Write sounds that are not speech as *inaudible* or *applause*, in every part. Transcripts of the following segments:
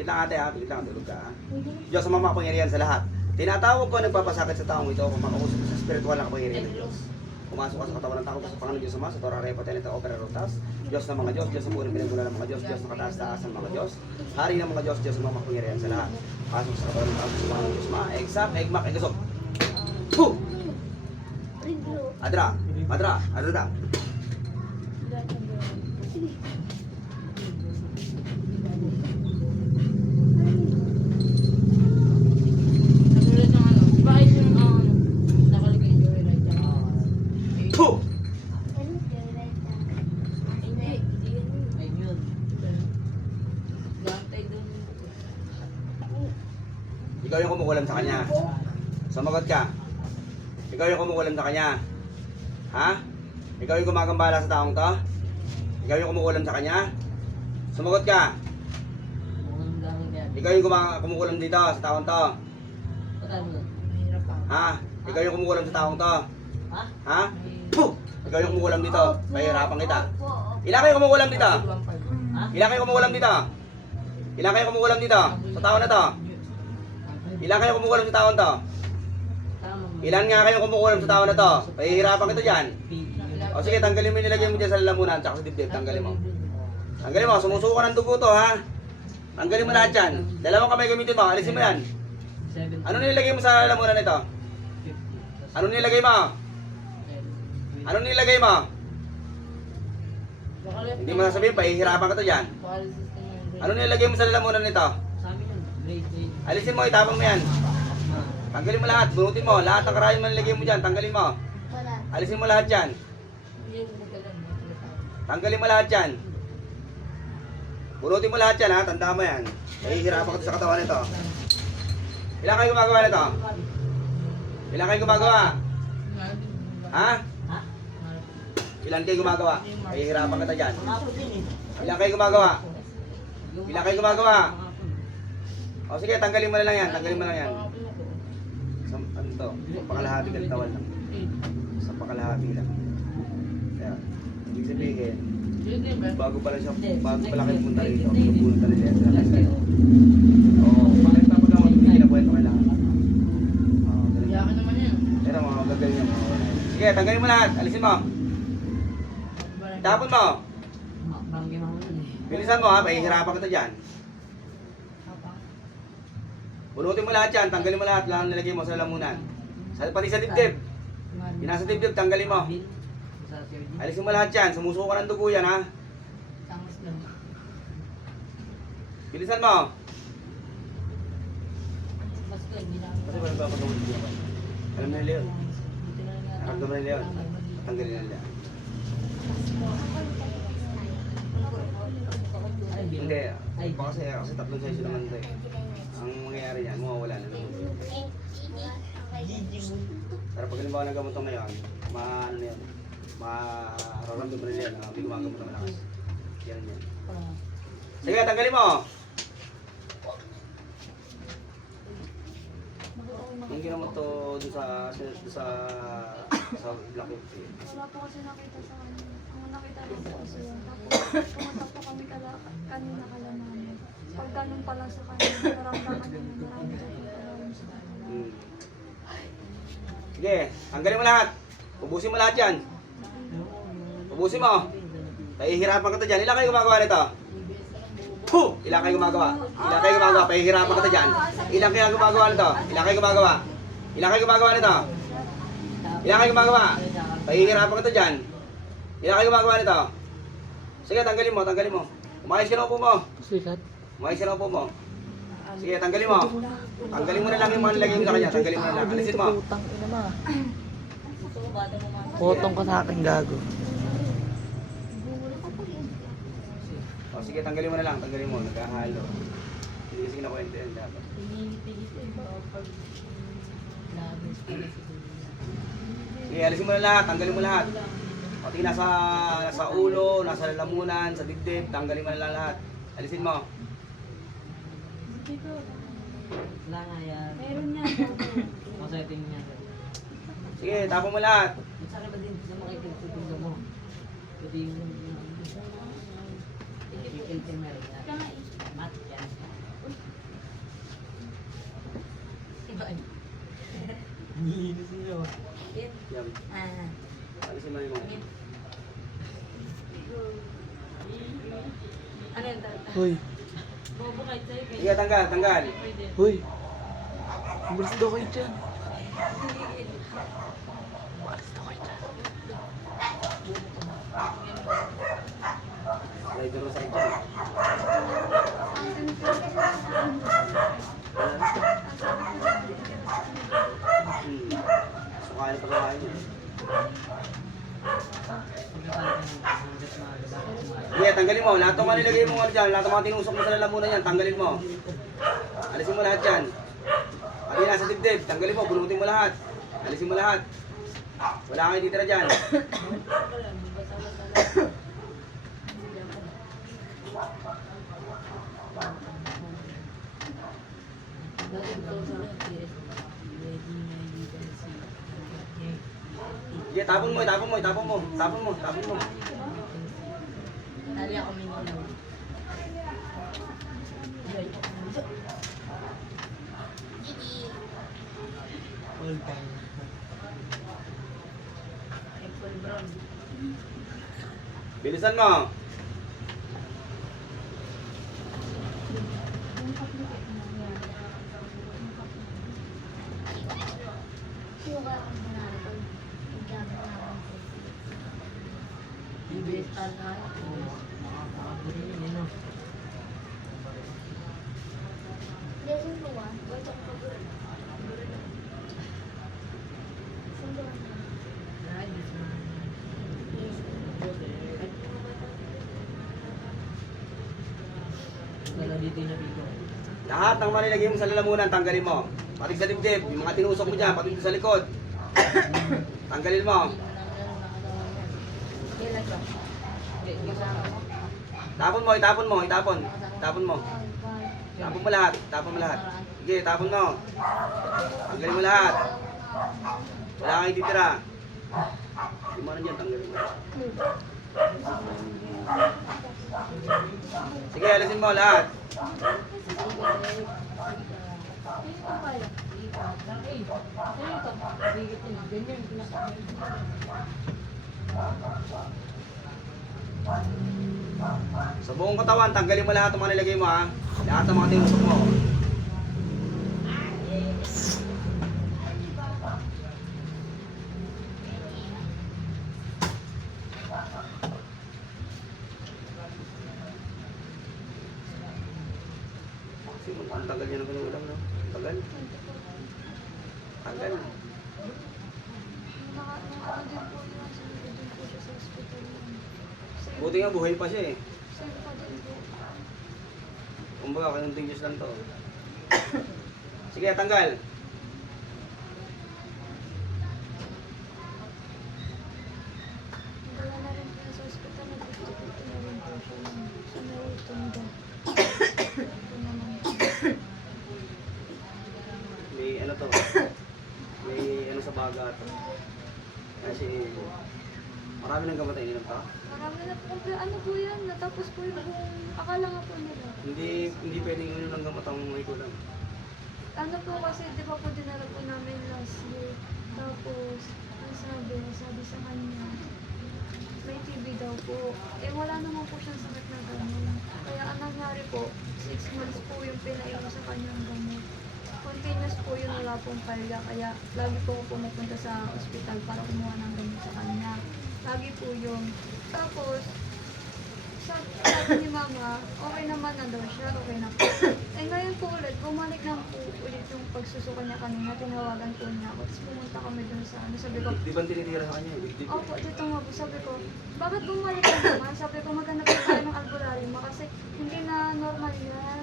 Pikit lang ate ha, pikit lang, tulog ka ha. Diyos ang mamapangyarihan sa lahat. Tinatawag ko ang nagpapasakit sa taong ito kung makausap sa spiritual na kapangyarihan ng Diyos. Pumasok ka sa katawan ng tao sa Panginoon Diyos Ama, sa Torah Repa Teleta Opera Rotas, Diyos ng mga Diyos, Diyos ng buong pinagmula ng mga Diyos, Diyos ng kataas-taas ng mga Diyos, Hari ng mga Diyos, Diyos ng mamapangyarihan sa lahat. Pasok sa katawan ng tao sa Panginoon Diyos Ama, Exam, Egmak, Egasok. Puh! Adra, Madra, Adra. Katulad ng ano, bakit yung ano, nakalagay yung right Puh! Hindi, hindi yan yun. Ay, yun. Gantay dun. Ikaw yung kumukulam sa kanya. Sumagot ka. Ikaw yung kumukulam sa kanya. Ha? Ikaw yung gumagambala sa taong to? Ikaw yung kumukulam sa kanya? Sumagot ka. Ikaw yung kumukulam dito sa taong to. Ha? Ikaw yung kumukulam sa taong to. Ha? Puh! Ikaw yung kumukulam dito. Pahirapan kita. Ilan kayo kumukulam dito? Ilan kayo kumukulam dito? Ilan kayo kumukulam dito? Sa tao na to? Ilan kayo kumukulam sa taon to? Ilan nga kayo kumukulam sa tao na to? Pahihirapan kita dyan. O sige, tanggalin mo yung nilagay mo dyan sa lalamunan tsaka sa dibdib. Tanggalin mo. Tanggalin mo. Sumusuko ng dugo to ha. Tanggalin mo lahat yan. Dalawang kamay gamitin mo. Alisin mo yan. Ano nilagay mo sa lalamunan nito? Ano nilagay mo? Ano nilagay mo? Hindi mo sasabihin, pahihirapan ka to dyan. Ano nilagay mo sa lalamunan nito? Sa amin yun. Alisin mo, itapon mo yan. Tanggalin mo lahat, bunutin mo. Lahat ng karayan mo nilagay mo dyan, tanggalin mo. Alisin mo lahat dyan. Tanggalin mo lahat yan. Bunutin mo lahat yan ha, tandaan mo yan. Nahihirapan ka sa katawan nito. Ilan kayo gumagawa nito? Ilan kayo gumagawa? Ha? Ilan kayo gumagawa? Nahihirapan ka dyan. Ilan kayo gumagawa? Ilan kayo gumagawa? O sige, tanggalin mo na lang yan, tanggalin mo na lang yan. Sa, ano to? Sa pakalahati ng tawal lang. Sa pakalahati lang. Kaya, ibig sabihin, bago pala siya, bago pala kayo punta rito, pupunta na sa kayo. Oo, bakit tapos ako hindi kinakwento kailangan. Oo, ganun. Iyakan naman yan. Pero mga yan. mga wala. Sige, tanggalin mo lahat. Alisin mo. Tapon mo. Eh. Bilisan mo ha, pahihirapan kita dyan. Bunutin mo lahat yan, tanggalin mo lahat, lahat nilagay mo sa lamunan. Sa, pati sa dibdib. Yung nasa dibdib, tanggalin mo. Alisin mo lahat yan, sumusuko ka ng dugo yan ha. Bilisan mo. Hindi na. Ako Alam na yun. Tanggalin na. Ay, Hindi. Baka kasi, kasi tatlong session naman ito eh. Ang mangyayari niyan, mawawala na naman. Pero pag halimbawa ng gamot to ngayon, ma ano na yun, mararamdaman nila yan, na hindi gumagamot ng malakas. Yan yan. Sige, tanggalin mo. Yung ginawa to doon sa doon sa sa Black eh. Wala po kasi nakita sa kanya. Ang nakita ko po kasi yun. Tapos pumunta po kami kanina kala namin. Pag ganun pala sa kanya, naramdaman niya na marami po pala sa kanya. Hmm. Sige, tanggalin mo lahat. Ubusin mo lahat yan. Ubusin mo. Pahihirapan ka to dyan. Ilan kayo gumagawa nito? Huh! Ilan kayo gumagawa? Ilan kayo gumagawa? Pahihirapan ka to dyan. Ilan kayo gumagawa nito? Ilan kayo gumagawa? Ilan kayo gumagawa nito? Ilan kayo gumagawa? Pahihirapan ka to dyan. Ilan kayo gumagawa nito? Sige, tanggalin mo, tanggalin mo. Umayos ka na upo mo. Sikat. Umayos ka na upo mo. Sige, tanggalin mo. Tanggalin mo na lang yung mga nilagay mo sa kanya. Tanggalin mo na lang. Alisin mo. Putang ina ma. Potong ka sa akin gago. O sige, tanggalin mo na lang. Tanggalin mo. Nagkahalo. Hindi kasi kinakwento yan dapat. Sige, alisin mo na lahat. Tanggalin mo lahat. Pati nasa, nasa ulo, nasa lalamunan, sa dibdib. Tanggalin mo na lang lahat. Alisin mo. Dito. Wala nga yan. Meron niya. Masetting niya. Sige, tapo mo lahat. Saan ba din sa mga ipagpupunda mo? Pwede yung... Ikipilti mo rin na. Mat yan. Iba ano? ay. Hihino Ah. Alisin mo yung Ano yung? Uy. Sige, tanggal, tanggal. Hoy. Umalis daw kayo dyan. Rider sa dyan. Ang pinipili ko ang sabi ko na Hmm. Sukain pa sukain yun. Sige, tanggalin mo. Lahat ng nilagay mo dyan, lahat ng mga tinusok mo sa lalamunan yan, tanggalin mo. Alisin mo lahat yan. Pati nasa dibdib, tanggalin mo, bunutin mo lahat. Alisin mo lahat. Wala kang ititira dyan. Sige, tapon mo, itapon mo, itapon mo, tapon mo, tapon mo. Dali ako minulaw. All time. Apple brown. Bilisan mo. pag nagkama na ako. Bibilis tayo. Lesson ko one, wait ako pag Sino ba? Yes. Lahat ng mga nilagay mo sa lalamunan, tanggalin mo. Pati sa dibdib, yung mga tinusok mo dyan, pati sa likod. *coughs* Tanggalin mo. Kailan ba? Kasama mo? Tapon mo, itapon mo, itapon. Itapon mo. Tapon mo lahat, tapon mo lahat. Sige, tapon mo. Tanggalin mo lahat. Wala kang ititira. Hindi mo na dyan, tanggalin mo. Sige, alisin mo lahat. Ito pala. Sa buong katawan, tanggalin mo lahat ng mga nilagay mo ha. Lahat ng mga tinusok mo. Sino ang tagal niya ng kanulang, no? Tagal. Tagal. Naka, nung ano din po yun, sinunod din po siya sa hospital yun. Same- Buti nga buhay pa siya eh. Kumbaga, contagious lang to. Sige, tanggal. Wala na rin po sa hospital, nag-50-50 na rin po siya nun. sa may tunda. Ito naman. May ano to. May ano sa baga to. Kasi marami nang gamot na ininom to. Marami na po, ano po yan, natapos po yung buong, akala nga po nila. Hindi hindi pwedeng ininom ng gamot ang may kulang. Ano po kasi, di ba po dinala po namin last year. Tapos, ang sabi, sabi sa kanya, may TB daw po. Eh, wala naman po siyang sakit na gano'n. Kaya ang nangyari po, 6 months po yung pinainom sa kanyang gamot. Continuous po yun, wala pong palya. Kaya lagi po ako pumupunta sa ospital para kumuha ng gamot sa kanya. Lagi po yun. Tapos, sabi, ni mama, okay naman na daw siya, okay na po. Eh ngayon po ulit, bumalik na po ulit yung pagsusuka niya kanina, tinawagan po niya ako. Tapos pumunta kami dun sa ano, sabi ko, Di ba tinitira sa kanya? eh? Di ba? Opo, dito nga po. Sabi ko, bakit bumalik ka naman? Sabi ko, maghanap na tayo ng albularyo mo kasi hindi na normal yan.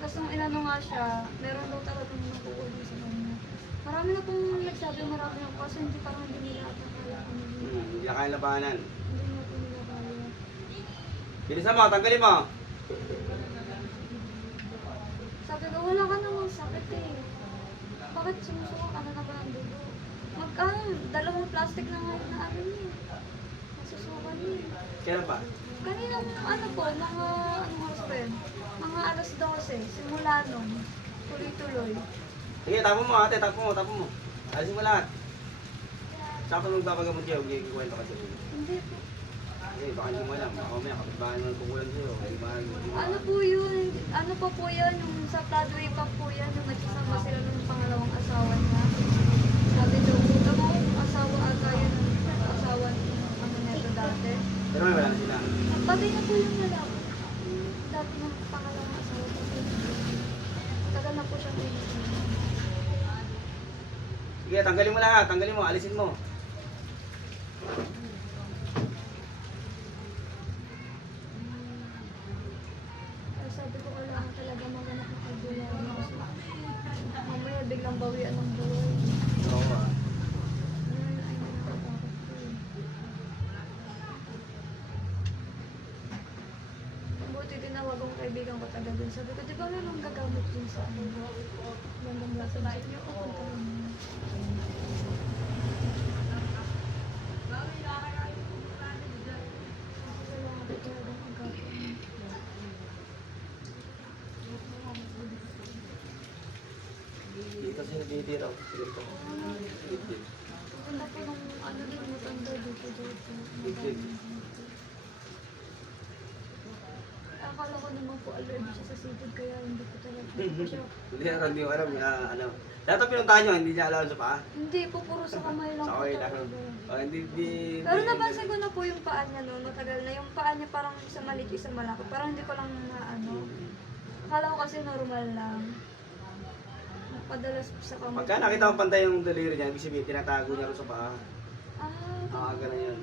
Tapos nung inano nga siya, meron daw talagang nakuuli sa kanya. Marami na pong nagsabi, marami na po kasi hindi parang hindi nila yun. Hmm, hindi na kaya labanan. Bilisan mo, tanggalin mo. Sabi ko, wala ka namang sakit eh. Bakit sumusuka ka na na ba ng dugo? Magkano, dalawang plastic na ngayon na ano niya. Nasusuka niya. Kailan pa? Kanina ano po, mga ano oras pa yun? Mga alas 12, simula nun. Tuloy-tuloy. Sige, tapon mo ate, tapon mo, tapon mo. Alisin mo lahat. Saan ka magpapagamot siya? Huwag yung kwento ka siya. Hindi po. Eh, baka hindi mo alam. Baka mamaya kapitbahay mo kukulan sa'yo. Hindi ba? Mo Ano po yun? Ano pa po yan? Yung sa Floodway pa po yan. Yung nagsasama sila ng pangalawang asawa niya. Sabi daw po, tama ko, asawa ata yun. Asawa ng ano neto dati. Pero may wala na sila. Pati na po yung lalaki. Dati ng pangalawang asawa. Tagal na po siya ngayon. Sige, tanggalin mo lahat. Tanggalin mo. Alisin mo. Kaya sabi ko kailangan talaga maganap ng kagulayan. Kasi mamaya biglang bawian ng buhay. Oo ah. Ayun, ay nakakatakot po eh. Buti tinawag ang kaibigan ko talaga. Sabi ko, di ba meron gagamit din sa ano? Lasa ba? Sabi niya, oo, punta mo. Kasi kailangan ko talaga ang gagawin. Dito sila titira. Sige ito. Dito. Ganda po nung ano din, matanda dito dito. Dito. Akala ko naman po allergy siya sa seafood kaya hindi ko talaga *laughs* hindi ko siya. Hindi alam, hindi ko alam. ah, ano. Dati pinuntahan nyo, hindi niya alam sa paa. Hindi po, puro sa kamay lang Sa po okay lang. talaga. Oh, hindi, hindi. Pero hindi- napansin ko na po yung paa niya noon, matagal na. Yung paa niya parang isa maliit, isa malaki. Parang hindi ko lang na ano. Akala ko kasi normal lang. Padalas sa kamay. Pagka nakita mo pantay yung daliri niya, ibig sabihin, tinatago niya rin sa paa. Ah, Ah, ganun yun.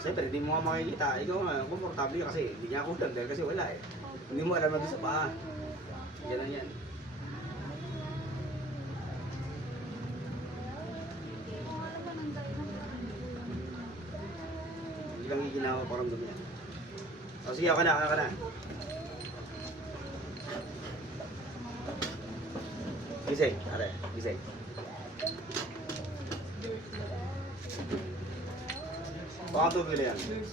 Siyempre, hindi mo nga makikita. Ikaw nga, komportable ka kasi hindi niya kulang dahil kasi wala eh. Hindi mo alam na sa paa. Ganun yan. Hindi lang. Hindi lang ginawa paramdam niya. O sige, ako na, ako na. Gising, are, gising. Baka tubig yan.